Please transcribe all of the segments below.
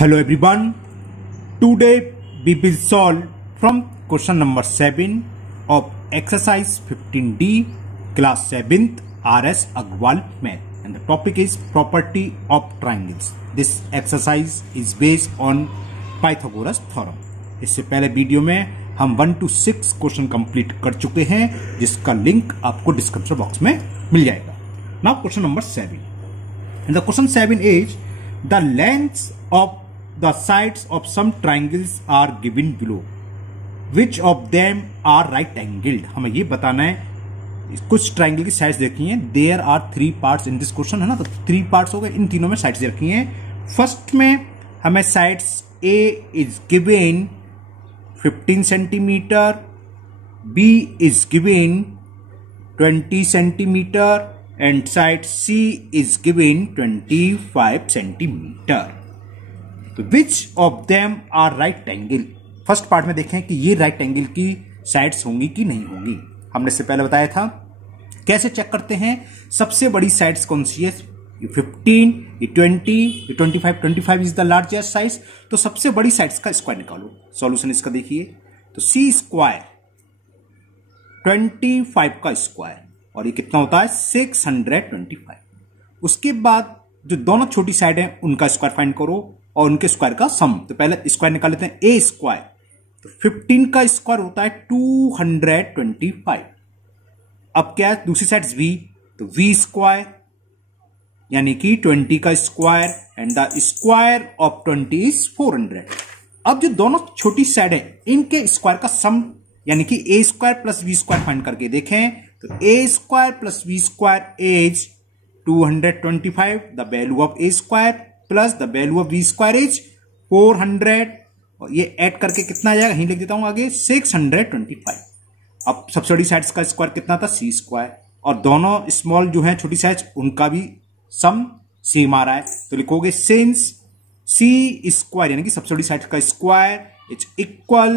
Hello everyone. Today we will solve from question number 7 of exercise 15D class 7th RS Agrawal math, and the topic is property of triangles. This exercise is based on Pythagoras theorem. इससे पहले video में हम 1 to 6 question complete कर चुके हैं, जिसका link आपको description box में मिल जाएगा. Now question number 7. And the question 7 is the lengths of the sides of some triangles are given below. Which of them are right angled? हमें ये बताना है. कुछ ट्राइंगल की साइड्स देखी हैं. There are 3 parts in this question, है ना. तो 3 parts हो गए. इन तीनों में साइड्स रखी हैं. फर्स्ट में हमें sides A is given 15 centimeter, B is given 20 centimeter, and side C is given 25 centimeter. तो which of them are right angle? First part में देखें कि ये राइट एंगल की साइड्स होंगी कि नहीं होंगी. हमने इससे पहले बताया था. कैसे चेक करते हैं? सबसे बड़ी साइड्स कौन सी है? 15, 20, 25. 25 इज द लार्जेस्ट साइज. तो सबसे बड़ी साइड्स का स्क्वायर निकालो. सॉल्यूशन इसका देखिए. तो सी स्क्वायर 25 का स्क्वायर, और ये कितना होता है? 625. उसके बाद जो दोनों छोटी साइड है उनका स्क्वायर फाइंड करो और उनके स्क्वायर का सम. तो पहले स्क्वायर निकाल लेते हैं. ए स्क्वायर, तो 15 का स्क्वायर होता है 225. अब क्या है? दूसरी साइड वी, तो वी स्क्वायर यानी कि 20 का square, and the square of 20 is 400. अब जो दोनों छोटी साइड है इनके स्क्वायर का सम यानी कि A square plus V square find करके देखें. तो A square plus V square is 225. The value of A square plus the value of V square is 400, और ये ऐड करके कितना आ जाएगा? यहीं लिख देता हूं आगे, 625. अब सबसे बड़ी साइड्स का स्क्वायर कितना था? सी स्क्वायर, और दोनों स्मॉल जो है छोटी साइज उनका भी सम सेम आ रहा है. तो लिखोगे सिंस सी स्क्वायर यानी कि सबसे बड़ी साइड का square is equal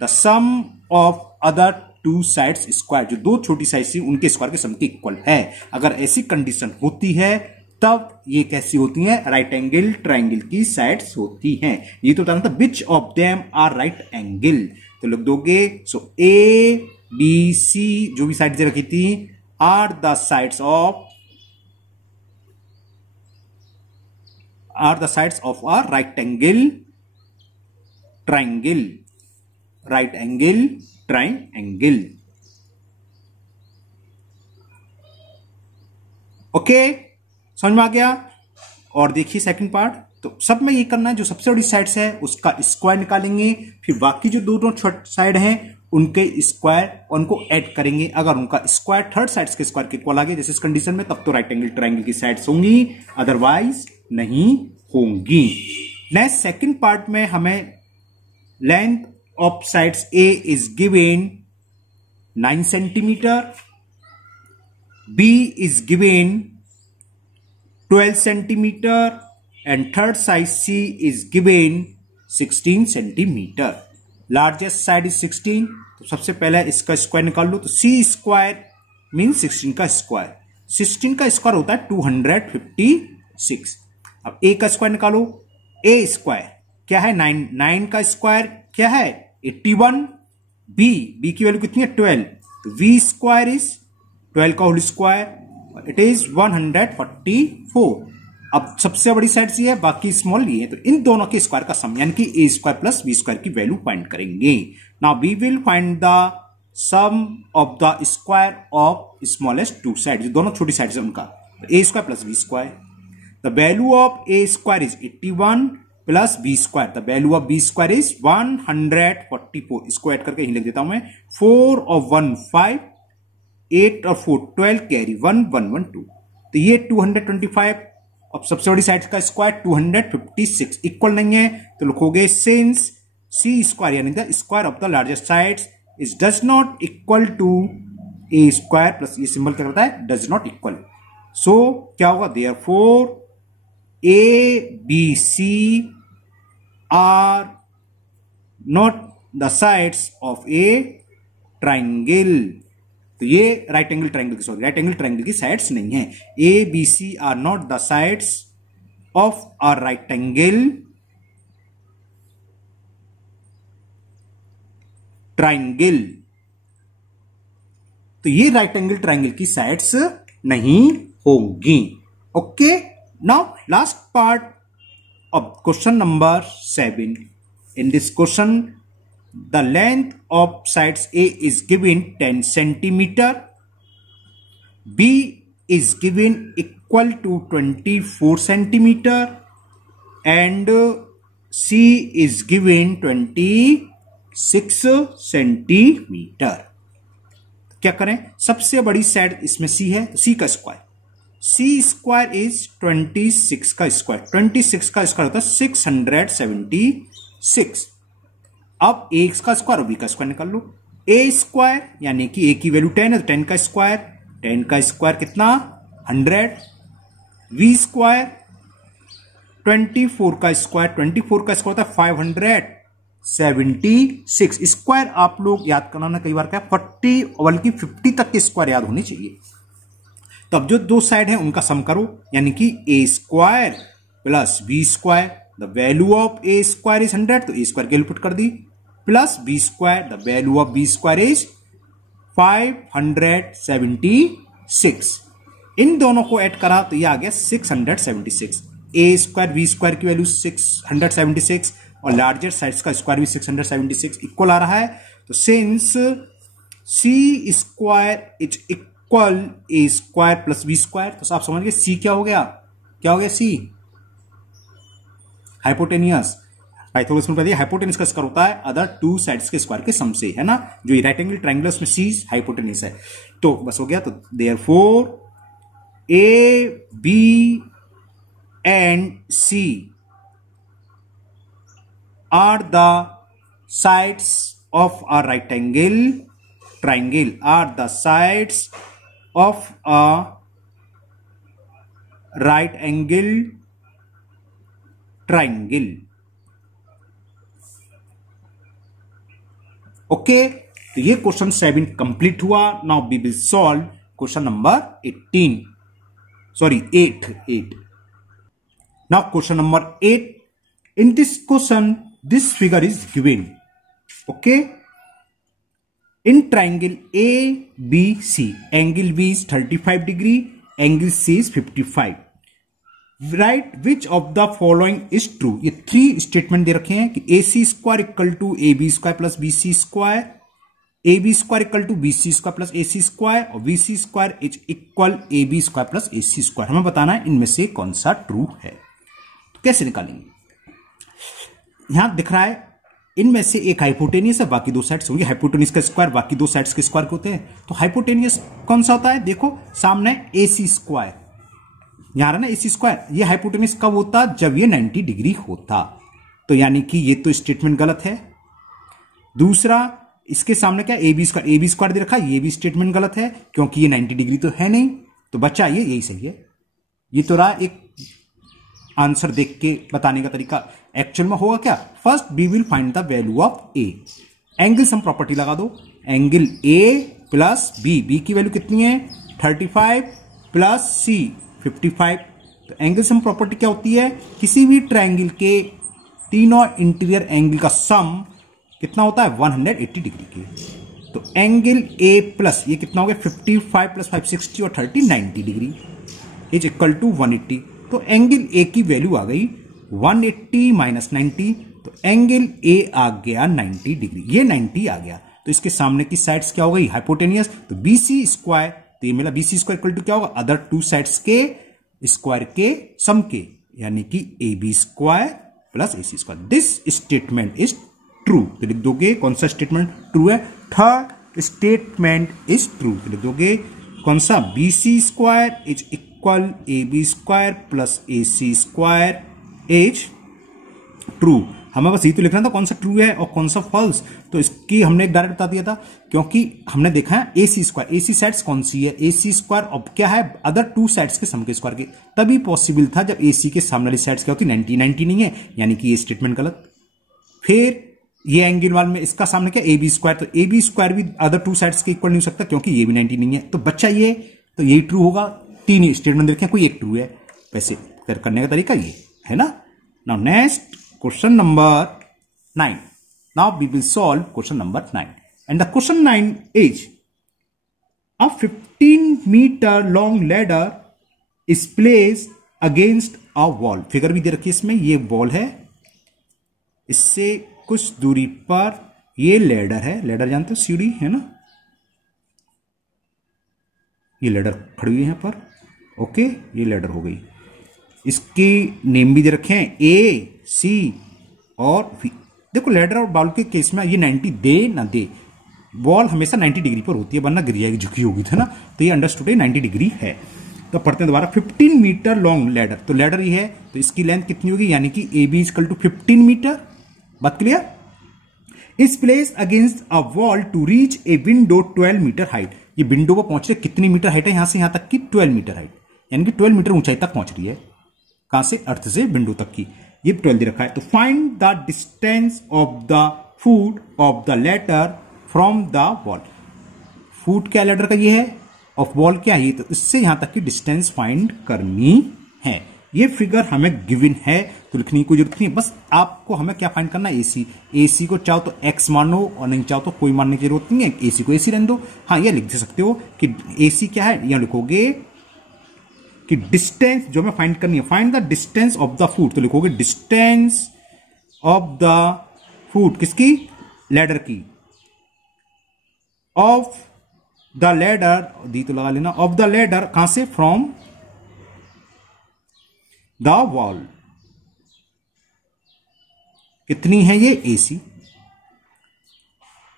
the sum of other 2 sides square. जो दो छोटी साइड थी उनके स्क्वायर के सम के इक्वल है. अगर ऐसी कंडीशन होती है तब ये कैसी होती हैं? राइट एंगल ट्राइंगल की साइड्स होती हैं. ये तो बताना था which of them are right angle. तो लिख दोगे सो ए बी सी जो भी साइड रखी थी are the sides of a right angle triangle. Right angle triangle. Okay, समझ में आ गया. और देखिए सेकंड पार्ट. तो सब में ये करना है, जो सबसे बड़ी साइड्स है उसका स्क्वायर निकालेंगे, फिर बाकी जो दोनों छोटे साइड हैं उनके स्क्वायर उनको ऐड करेंगे. अगर उनका स्क्वायर थर्ड साइड्स के स्क्वायर के इक्वल आ गए जैसे इस कंडीशन में, तब तो राइट एंगल ट्राइंगल की साइड्स होंगी, अदरवाइज नहीं होंगी. नेक्स्ट सेकंड पार्ट में हमें length of sides A is given 9 centimetre, B is given 12 centimetre, and third side C is given 16 centimetre. Largest side is 16. तो सबसे पहले इसका स्क्वायर निकाल लो. तो सी स्क्वायर मीन 16 का स्क्वायर. 16 का स्क्वायर होता है 256. अब ए का स्क्वायर निकालो. ए स्क्वायर क्या है? 9 का स्क्वायर क्या है? 81. बी की वैल्यू कितनी है? 12. तो वी स्क्वायर इज 12 का होल स्क्वायर, इट इज 144. अब सबसे बड़ी साइड सी है, बाकी स्मॉल ये है. तो इन दोनों के स्क्वायर का सम यानी कि A square plus B square की वैल्यू फाइंड करेंगे. Now we will find the sum of the square of smallest 2 side. जो दोनों छोटी साइड है उनका A square plus B square. The value of A square is 81 plus B square. The value of B square is 144. इसको add करके ही लिख देता हूं मैं. 4 और 1 5, 8 और 4 12, कैरी 1 1 1 2. तो ये 225. अब सबसे बड़ी साइड का स्क्वायर 256 इक्वल नहीं है. तो लिखोगे सिंस सी स्क्वायर यानी the square of the largest sides is does not equal to A square plus ये सिंबल क्या करता है? Does not equal. सो क्या होगा? Therefore A B C are not the sides of a triangle. तो ये right angle triangle की sides नहीं है. A B C are not the sides of a right angle triangle. तो ये right angle triangle की साइड्स नहीं होंगी। Okay, now last part of question number 7। In this question the length of sides A is given 10 centimetre, B is given equal to 24 centimeter and C is given 26 centimetre. क्या करें, सबसे बड़ी side इसमें C है तो C का square, C square is 26 का square, 26 का स्क्वायर होता है 676। अब A का स्क्वायर और B का स्क्वायर निकाल लो। A स्क्वायर यानी कि A की वैल्यू 10 है तो 10 का स्क्वायर, 10 का स्क्वायर कितना 100, V स्क्वायर 24 का स्क्वायर, 24 का स्क्वायर होता है 576। स्क्वायर आप लोग याद करना ना, कई बार क्या 40 बल्कि 50 तक के स्क्वायर याद होने चाहिए। तो अब जो दो साइड है उनका सम करो, यानी कि A square plus B square, the value of A square is 100 तो A स्क्वायर की वैल्यू पुट कर दी, plus B square, the value of B square is 576। इन दोनों को ऐड करा तो ये आ गया 676। A स्क्वायर B स्क्वायर की वैल्यू 676 और लार्जर साइड्स का स्क्वायर भी 676 इक्वल आ रहा है। तो since C square is equal A square plus B square, तो आप समझ गए C क्या हो गया, क्या हो गया C हाइपोटेनियस। पाइथागोरस में बताइए हाइपोटेनियस का स्क्वायर होता है अदर टू साइड्स के स्क्वायर के सम से, है ना। जो राइट एंगल ट्रायंगल में C हाइपोटेनियस है, तो बस हो गया। तो therefore A, B and C are the sides of a right angle triangle, are the sides of a right angle triangle। Okay, तो ये क्वेश्चन 7 कंप्लीट हुआ। Now we will solve question number 8। Now question number 8. In this question, this figure is given. Okay. In triangle ABC, angle B is 35 degree, angle C is 55. Write which of the following is true. ये 3 statement दे रखे हैं कि AC square equal to AB square plus BC square, AB square equal to BC square plus AC square और BC square is equal AB square plus AC square. हमें बताना है इनमें से कौन सा ट्रू है। तो कैसे निकालेंगे, यहां दिख रहा है इनमें से एक हाइपोटेनियस है, बाकी दो साइड्स होंगे। हाइपोटेनियस का स्क्वायर बाकी दो साइड्स के स्क्वायर होते हैं। तो हाइपोटेनियस कौन सा होता है, देखो सामने AC स्क्वायर, यहां रहा ना AC स्क्वायर, ये हाइपोटेनियस कब होता, जब ये 90 डिग्री होता। तो यानी कि ये तो स्टेटमेंट गलत है। दूसरा, इसके सामने क्या AB स्क्वायर दे रखा है, ये भी स्टेटमेंट गलत है क्योंकि ये 90 डिग्री तो है नहीं। तो बच्चा ये यही सही है। ये तो रहा एक आंसर देख के बताने का तरीका। एक्चुअल में होगा क्या, first we will find the value of A। Angle sum property लगा दो, एंगल A प्लस B की वैल्यू कितनी है 35 प्लस C 55। तो एंगल सम प्रॉपर्टी क्या होती है, किसी भी ट्रायंगल के तीनों इंटीरियर एंगल का सम कितना होता है 180 डिग्री के। तो एंगल A प्लस ये कितना हो गया 55 प्लस 5 60 और 30 90 डिग्री इज इक्वल टू 180। तो एंगल A की वैल्यू आ गई 180 माइनस 90, तो एंगल A आ गया 90 डिग्री, ये 90 आ गया। तो इसके सामने की साइड्स क्या हो गई हाइपोटेनियस, तो BC स्क्वायर, तो ये मिला BC स्क्वायर इक्वल टू क्या होगा अदर टू साइड्स के स्क्वायर के सम के, यानी कि AB square plus AC square. This statement is true. तो लिख दोगे कौन सा स्टेटमेंट ट्रू है, थर्ड स्टेटमेंट इज ट्रू। तो लिख दोगे कौन सा, BC square is equal AB square plus AC square is true. हमें बस ये तो लिखना था कौन सा ट्रू है और कौन सा फॉल्स। तो इसकी हमने एक डायरेक्ट बता दिया था, क्योंकि हमने देखा है AC स्क्वायर, AC साइड्स कौन सी है, AC स्क्वायर अब क्या है अदर टू साइड्स के सम के स्क्वायर के, तभी पॉसिबल था जब AC के सामने वाली साइड्स क्या होती 90 90 नहीं है, यानी कि ये स्टेटमेंट गलत। फिर ये एंगल वाल में इसका सामने क्या AB स्क्वायर, तो AB स्क्वायर भी अदर टू साइड्स के इक्वल नहीं हो सकता क्योंकि ये भी 90 नहीं है। तो बच्चा ये तो यही ट्रू होगा। 3 स्टेटमेंट देखें, कोई एक ट्रू है। वैसे करने का तरीका ये है ना। Now next question number 9। Now we will solve question number 9। And the question 9 is a 15-meter long ladder is placed against a wall. Figure भी दे रखी है इसमें, ये वॉल है, इससे कुछ दूरी पर ये लैडर है। लैडर जानते हो, सीढ़ी है ना, ये लैडर खड़ी हुई है यहां पर। ओके, ये लैडर हो गई। इसकी नेम भी दे रखे हैं ए, सी और वी। देखो लैडर और बॉल के केस में ये 90 दे ना दे, बॉल हमेशा 90 डिग्री पर होती है, वरना गिर जाएगी, झुकी होगी, था ना। तो ये अंडरस्टूड है 90 डिग्री है। तो पढ़ते हैं दोबारा। 15 मीटर लॉन्ग लैडर, तो लैडर ये है, तो इसकी लेंथ कितनी होगी, यानी कि A B equal to 15 metre. बात clear. Is place against a wall to reach a window 12 metre height. ये विंडो पर पहुंच रहे, कितनी मीटर हाइट है, यहां से यहां तक की 12 मीटर हाइट, यानी कि 12 मीटर ऊंचाई तक पहुंच रही है। कहां से, अर्थ से विंडो तक की। ये 12 दे रखा है। तो find the distance of the foot of the ladder from the wall. Foot क्या लैडर का ये है, ऑफ वॉल क्या है, तो इससे यहां तक की डिस्टेंस फाइंड करनी है। ये फिगर हमें गिवन है तो लिखने की कोई जरूरत नहीं है, बस आपको हमें क्या फाइंड करना है, एसी। एसी को चाहो तो एक्स मानो और नहीं चाहो तो कोई मानने की जरूरत नहीं है, एसी को एसी रहने दो। हाँ, ये लिख दे सकते हो कि एसी क्या है, यहां लिखोगे कि डिस्टेंस जो हमें फाइंड करनी है, find the distance of the foot, तो लिखोगे डिस्टेंस ऑफ द फुट, किसकी, लैडर की, ऑफ द लैडर, दी तो लगा लेना, ऑफ द लैडर कहां से, फ्रॉम द वॉल। कितनी है ये, एसी।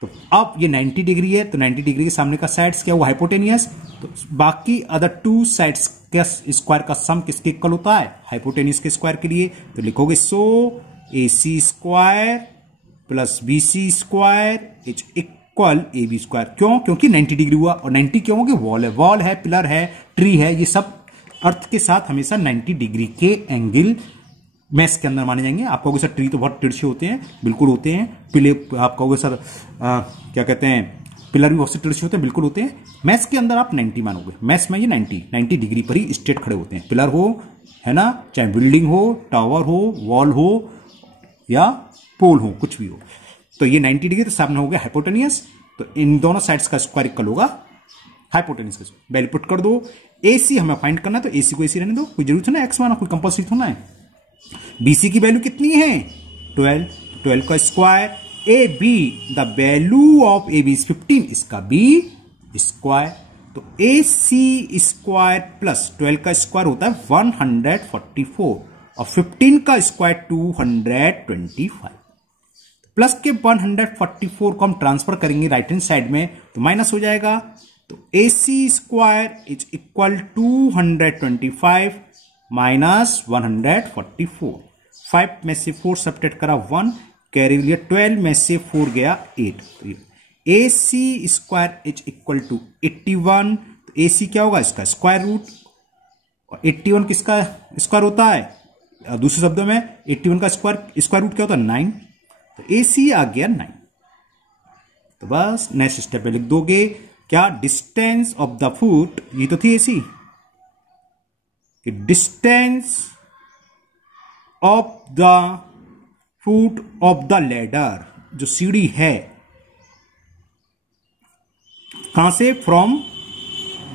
तो अब ये 90 डिग्री है, तो 90 डिग्री के सामने का साइड्स क्या हुआ, हाइपोटेनियस। तो बाकी अदर टू साइड्स के स्क्वायर का सम किसके इक्वल होता है, हाइपोटेनियस के स्क्वायर के लिए। तो लिखोगे सो AC square plus BC square is equal AB square. क्यों, क्योंकि 90 डिग्री हुआ, और 90 क्यों होगी, वॉल है, पिलर है, ट्री है, ये सब अर्थ के साथ हमेशा 90 डिग्री के एंगल मैथ्स के अंदर माने जाएंगे। आप कहोगे सर ट्री तो बहुत तिरछे होते हैं, बिल्कुल होते हैं। पिले आप कहोगे सर क्या कहते हैं, पिलर भी बहुत से तिरछे होते हैं, बिल्कुल होते हैं। मैथ्स के अंदर आप 90 मानोगे, मैथ्स में ये 90 डिग्री पर ही स्ट्रेट खड़े होते हैं। पिलर हो, है ना, चाहे बिल्डिंग हो, टावर हो, वॉल हो या पोल हो, कुछ भी हो, तो ये 90 डिग्री। तो सामने हो गया हाइपोटेनियस, तो इन दोनों साइड्स का स्क्वायर इक्वल होगा हाइपोटेनियस का। वैल्यू पुट कर दो। एसी हमें फाइंड करना है, तो एसी को एसी रहने दो, कोई जरूरत है ना एक्स माना, कोई कंपल्सरी थोड़ा है। बीसी की वैल्यू कितनी है, 12 का square. A B, the value of A B is 15, इसका बी स्क्वायर। तो ए सी स्क्वायर प्लस 12 का स्क्वायर होता है 144 और 15 का स्क्वायर 225। प्लस के 144 को हम ट्रांसफर करेंगे राइट हैंड साइड में, तो माइनस हो जाएगा। तो ए C square is equal 225 minus 144। 5 में से 4 सब्ट्रैक्ट करा 1, कैरी लिया 12 में से 4 गया 8। तो ए C square is equal to 81। तो ए सी क्या होगा, इसका स्क्वायर रूट, और 81 किसका स्क्वायर होता है, दूसरे शब्दों में 81 का स्क्वायर रूट क्या होता है, 9। तो ए सी आ गया 9। तो बस नेक्स्ट स्टेप पे लिख दोगे क्या, डिस्टेंस ऑफ द फुट, ये तो थी A C, distance of the foot of the ladder, जो सीढ़ी है, कहां से, फ्रॉम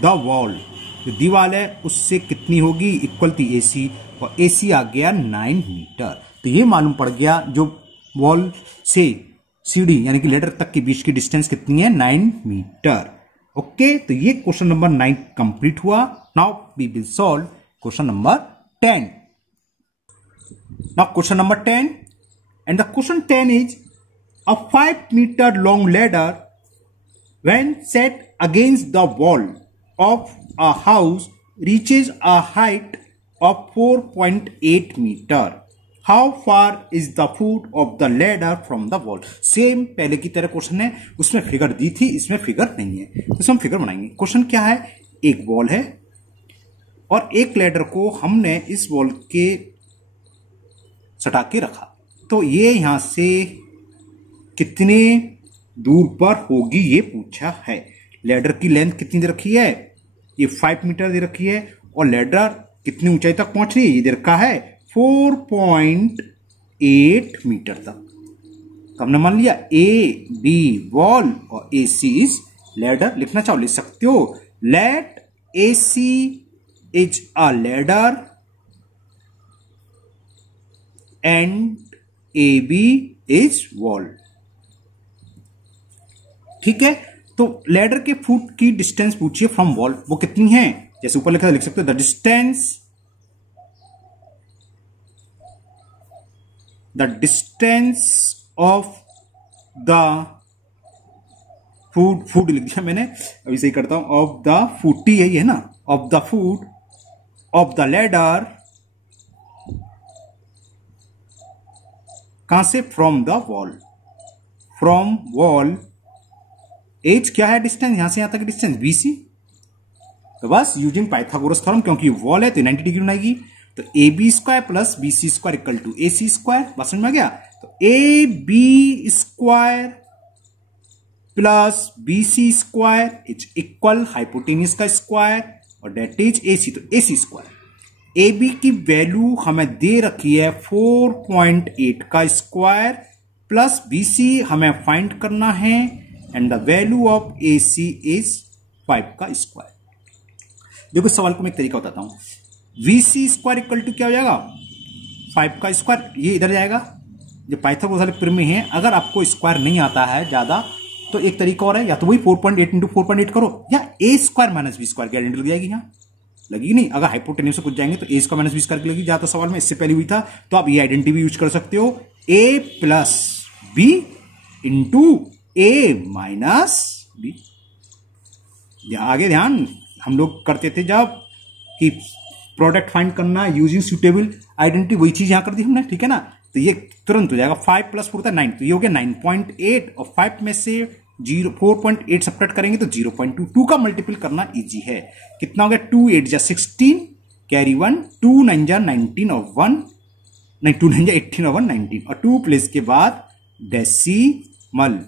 द वॉल, जो दीवार है उससे कितनी होगी, इक्वल थी एसी, और एसी आ गया 9 मीटर। तो ये मालूम पड़ गया जो वॉल से सीढ़ी यानी कि लैडर तक के बीच की डिस्टेंस कितनी है, 9 मीटर। ओके, तो ये क्वेश्चन नंबर 9 कंप्लीट हुआ। Now we will solve question number 10. Now question number 10, and the question 10 is a 5-meter long ladder when set against the wall of a house reaches a height of 4.8 meter. How far is the foot of the ladder from the wall? Same पहले की तरह question है, उसमें figure दी थी, इसमें figure नहीं है, तो इसमें हम फिगर बनाएंगे। क्वेश्चन क्या है, एक वॉल है और एक लैडर को हमने इस वॉल के सटा के रखा, तो ये यहां से कितने दूर पर होगी ये पूछा है। लैडर की लेंथ कितनी दे रखी है, ये 5 मीटर दे रखी है, और लैडर कितनी ऊंचाई तक पहुंच रही है, ये दे रखा है 4.8 मीटर तक। तो हमने मान लिया ए बी वॉल और ए सी इज लैडर। लिखना चाहो लिख सकते हो, let A C is a ladder and A B is wall. ठीक है, तो लैडर के फुट की डिस्टेंस पूछिए फ्रॉम वॉल, वो कितनी है? जैसे ऊपर लिखा लिख सकते हो, the distance of the food लिख दिया मैंने, अभी सही करता हूं, ऑफ द फूड, टी है ना, of the foot of the ladder, कहां से? From the wall. From wall एज क्या है? डिस्टेंस, यहां से यहां तक डिस्टेंस BC। तो बस यूजिंग पाइथागोरस थ्योरम, क्योंकि वॉल है तो 90 डिग्री बनाएगी, तो AB² plus BC² equal to AC²। बात समझ में आ गया? तो AB² plus BC² is equal hypotenuse का स्क्वायर और डेट इज AC, तो AC²। AB की वैल्यू हमें दे रखी है 4.8 का स्क्वायर प्लस BC हमें फाइंड करना है and the value of AC is 5 का स्क्वायर। देखो सवाल को मैं एक तरीका बताता हूं, VC² इक्वल टू क्या हो जाएगा? 5 का स्क्वायर, ये इधर जाएगा, जो पाइथागोरस वाले प्रमेय में है। अगर आपको स्क्वायर नहीं आता है ज्यादा तो एक तरीका और है, या तो वही 4.8 इंटू 4.8 करो, या A² माइनस B² गारंटी लग जाएगी, यहां लगेगी नहीं। अगर हाइपोटेन्यूज से कुछ जाएंगे तो A² माइनस B² की लगेगी, ज्यादा सवाल में इससे पहले हुई था। तो आप ये आइडेंटिटी भी यूज कर सकते हो, A plus B into A minus B। आगे ध्यान, हम लोग करते थे जब कि प्रोडक्ट फाइंड करना यूजिंग सुटेबल आइडेंटिटी, वही चीज यहां कर दी हमने, ठीक है ना। तो ये तुरंत हो जाएगा, 5 प्लस 4 होता है 9, तो ये हो गया 9.8 और 5 में से 4.8 सब्ट्रैक्ट करेंगे तो 0.2। 2 का मल्टीपल करना इजी है। कितना हो गया? 2 8 जा 16, कैरी 1, 2 9 जा 19 और 1 नहीं, 2 9 जा 18 और 1 19, और 2 प्लेस के बाद डेसिमल।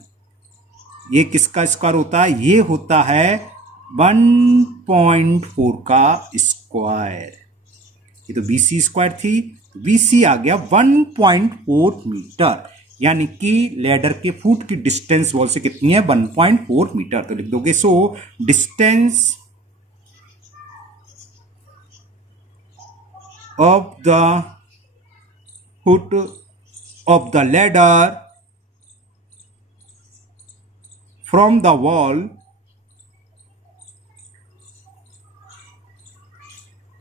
ये किसका स्क्वायर होता है? ये होता है 1.4 का स्क्वायर। ये तो BC² थी, BC आ गया 1.4 मीटर, यानी कि लेडर के फुट की डिस्टेंस वॉल से कितनी है? 1.4 मीटर। तो लिख दोगे, so distance of the foot of the ladder from the wall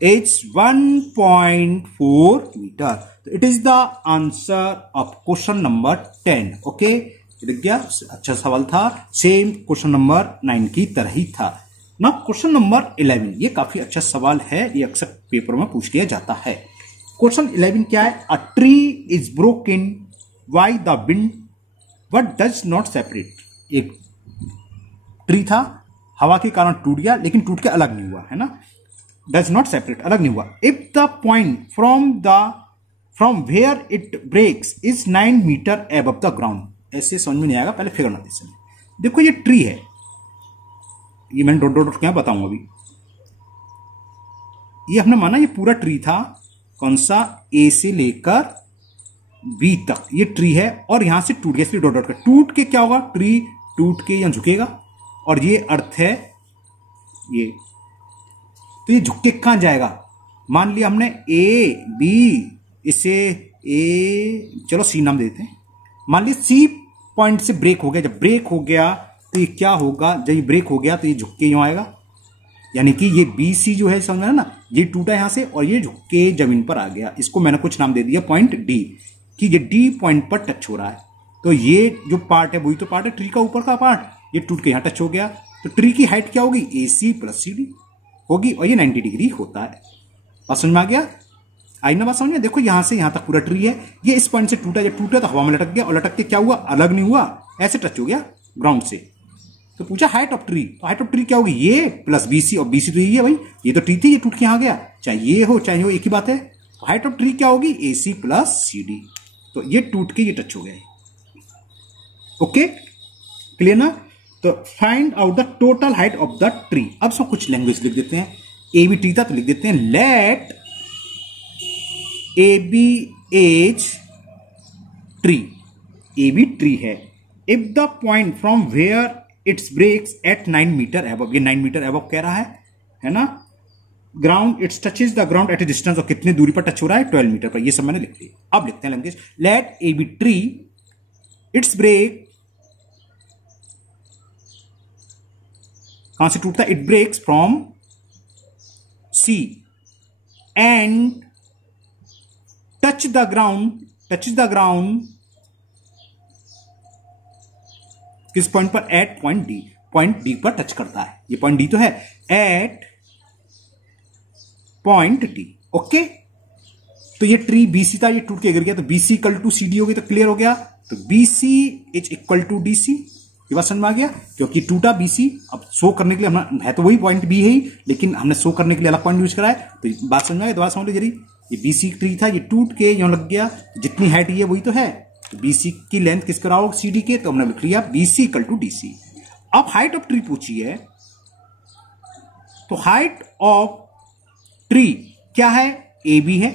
is 1.4 metre. तो it is the answer of question number 10। Okay, लिख गया, अच्छा सवाल था, सेम क्वेश्चन नंबर 9 की तरह ही था ना। क्वेश्चन नंबर 11, ये काफी अच्छा सवाल है, ये अक्सर पेपर में पूछ लिया जाता है। क्वेश्चन 11 क्या है? A tree is broken by the wind but does not separate. एक ट्री था, हवा के कारण टूट गया, लेकिन टूट के अलग नहीं हुआ, है ना, डज नॉट सेपरेट, अलग नहीं हुआ। If the point from where it breaks is 9 metre above the ground. ऐसे समझ में नहीं आएगा, पहले फिगर ना दे। देखो ये ट्री है, ये मैंने डॉट डॉट क्या बताऊंगा अभी। ये हमने माना ये पूरा ट्री था, कौन सा? ए से लेकर बी तक ये ट्री है, और यहां से टूट गया, इसलिए डॉट डॉट का। टूट के क्या होगा? ट्री टूट के यहां झुकेगा, और ये अर्थ है ये, तो ये झुक के कहां जाएगा? मान लिया हमने ए बी, इसे ए, चलो सी नाम देते हैं। मान लिया सी पॉइंट से ब्रेक हो गया, जब ब्रेक हो गया तो ये क्या होगा? जब ये ब्रेक हो गया तो ये झुक के यहां आएगा, यानी कि ये बी सी जो है, समझ में ना, ये टूटा यहां से और ये झुक के जमीन पर आ गया। इसको मैंने कुछ नाम दे दिया पॉइंट डी, कि ये डी पॉइंट पर टच हो रहा है। तो ये जो पार्ट है वही तो पार्ट है ट्री का, ऊपर का पार्ट, ये टूट के यहां टच हो गया। तो ट्री की हाइट क्या होगी? AC प्लस CD होगी, और ये 90 डिग्री होता है। बात समझ में आ गया? आई ना बात समझ में? देखो यहां से यहां तक पूरा ट्री है, ये इस पॉइंट से टूटा, जब टूटा तो हवा में लटक गया, और लटक के क्या हुआ? अलग नहीं हुआ, ऐसे टच हो गया ग्राउंड से। तो पूछा हाइट ऑफ ट्री, तो हाइट ऑफ ट्री क्या होगी? ये प्लस BC, और BC तो ये है भाई, ये तो ट्री थी, ये टूट के यहां गया, चाहे ये हो चाहे हो, एक ही बात है। तो हाइट ऑफ ट्री क्या होगी? AC plus CD। तो ये टूट के ये टच हो गया। ओके, क्लियर ना? तो find out the total height of the tree. अब सब कुछ लैंग्वेज लिख देते हैं। ए बी ट्री था तो लिख देते हैं let A B as tree, A भी ट्री है। If the point from where it's breaks at 9 metre above, ये 9 मीटर अबव कह रहा है ना, ground it's touches the ground at a distance, और कितनी दूरी पर टच हो रहा है 12 मीटर पर, ये सब मैंने लिख लिया। अब लिखते हैं language, let A B tree it's break, कहां से टूटता है, it breaks from C and touch the ground किस पॉइंट पर, एट पॉइंट डी पर टच करता है, ये पॉइंट डी तो है, एट पॉइंट डी। ओके, तो ये ट्री बीसी था, ये टूट के गिर गया, तो BC equal to C D हो गई, तो क्लियर हो गया। तो BC is equal to D C, ये बात समझ में आ गया, क्योंकि टूटा बीसी, अब शो करने के लिए हम है तो वही पॉइंट बी है ही, लेकिन हमने शो करने के लिए अलग पॉइंट यूज करा है, तो बात समझ में आ गया। दोबारा समझ लो जरी, ये बीसी ट्री था, ये टूट के यहां लग गया, जितनी हाइट ये वही तो है, तो बीसी की लेंथ किसके बराबर होगी, सीडी के, तो हमने लिख लिया बीसी इक्वल टू डीसी। अब हाइट ऑफ ट्री पूछी है, तो हाइट ऑफ ट्री क्या है, ए बी है,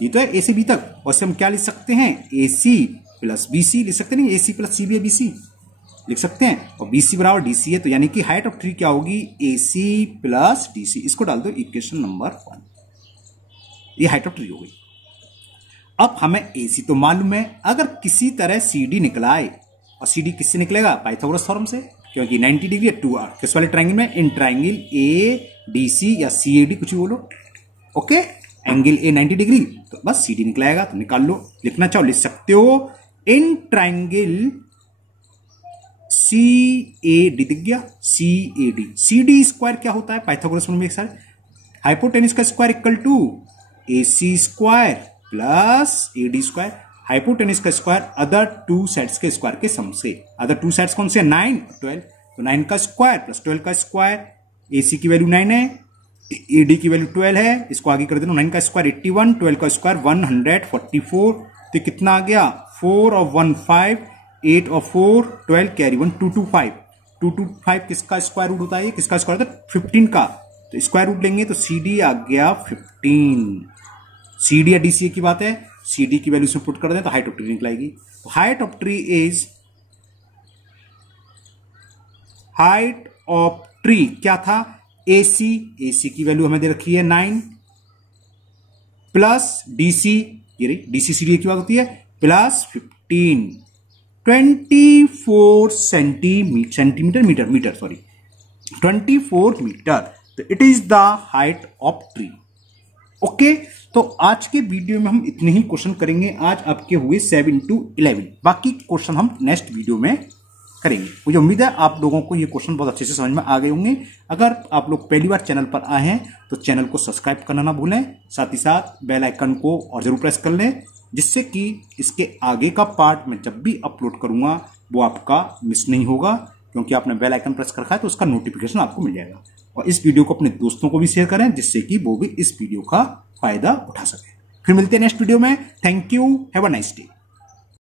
ये तो है ए से बी तक, और से हम क्या लिख सकते हैं, ए सी प्लस बी सी लिख सकते, नहीं ए सी प्लस सी बी है, बी सी लिख सकते हैं, और बी सी बराबर डी सी है, तो यानी कि हाइट ऑफ ट्री क्या होगी, ए सी प्लस डी सी, इसको डाल दो इक्वेशन नंबर 1, ये हाइट ऑफ ट्री हो गई। अब हमें ए सी तो मालूम है, अगर किसी तरह सी डी निकला है, और सी डी किससे निकलेगा, पाइथागोरस थ्योरम से, क्योंकि 90 डिग्री है 2r, किस वाले ट्रायंगल में, इन ट्रायंगल ए डी सी या सी ए डी, कुछ भी बोलो, ओके, एंगल ए 90 डिग्री, तो बस सी डी निकलाएगा, तो निकाल लो, लिखना चाहो लिख सकते हो, in triangle C A D, दिख गया, C A D, C D square क्या होता है, पाइथागोरस में एक सारे, हाइपोटेनिस का square equal to A C square plus A D square, hypotenuse का स्क्वायर अदर टू साइड्स के स्क्वायर के सम से, अदर टू साइड्स कौन से, 9 12, तो 9 का स्क्वायर प्लस 12 का स्क्वायर, ए सी की वैल्यू 9 है, ए डी की वैल्यू 12 है, इसको आगे कर देना, 9 का स्क्वायर 81, 12 का स्क्वायर 144, तो कितना आ गया, 4 और 1 5, 8 और 4 12, कैरी 1 225, 225 किसका स्क्वायर रूट होता है, किसका स्क्वायर होता है 15 का, तो स्क्वायर रूट लेंगे तो सी डी आ गया 15, सी डी या डी सी की बात है, सी डी की वैल्यू इसमें पुट कर दें तो हाइट ऑफ ट्री निकलाएगी, तो height of tree is, height of tree क्या था, ए सी की वैल्यू हमें दे रखी है 9 प्लस डीसी, ये रही डीसी सी डी की बात होती है, plus 15, 24 centimetre metre sorry 24 metre, तो it is the height of tree. Okay, तो आज के वीडियो में हम इतने ही क्वेश्चन करेंगे, आज आपके हुए 7 to 11, बाकी क्वेश्चन हम नेक्स्ट वीडियो में करेंगे। मुझे उम्मीद है आप लोगों को ये क्वेश्चन बहुत अच्छे से समझ में आ गए होंगे। अगर आप लोग पहली बार चैनल पर आए हैं तो चैनल को सब्सक्राइब करना ना भूलें, साथ ही साथ बेल आइकन को और जरूर प्रेस कर लें, जिससे कि इसके आगे का पार्ट मैं जब भी अपलोड करूंगा वो आपका मिस नहीं होगा, क्योंकि आपने बेल आइकन प्रेस कर रखा है तो उसका नोटिफिकेशन आपको मिल जाएगा। और इस वीडियो को अपने दोस्तों को भी शेयर करें, जिससे कि वो भी इस वीडियो का फायदा उठा सके। फिर मिलते हैं नेक्स्ट वीडियो में। Thank you, have a nice day.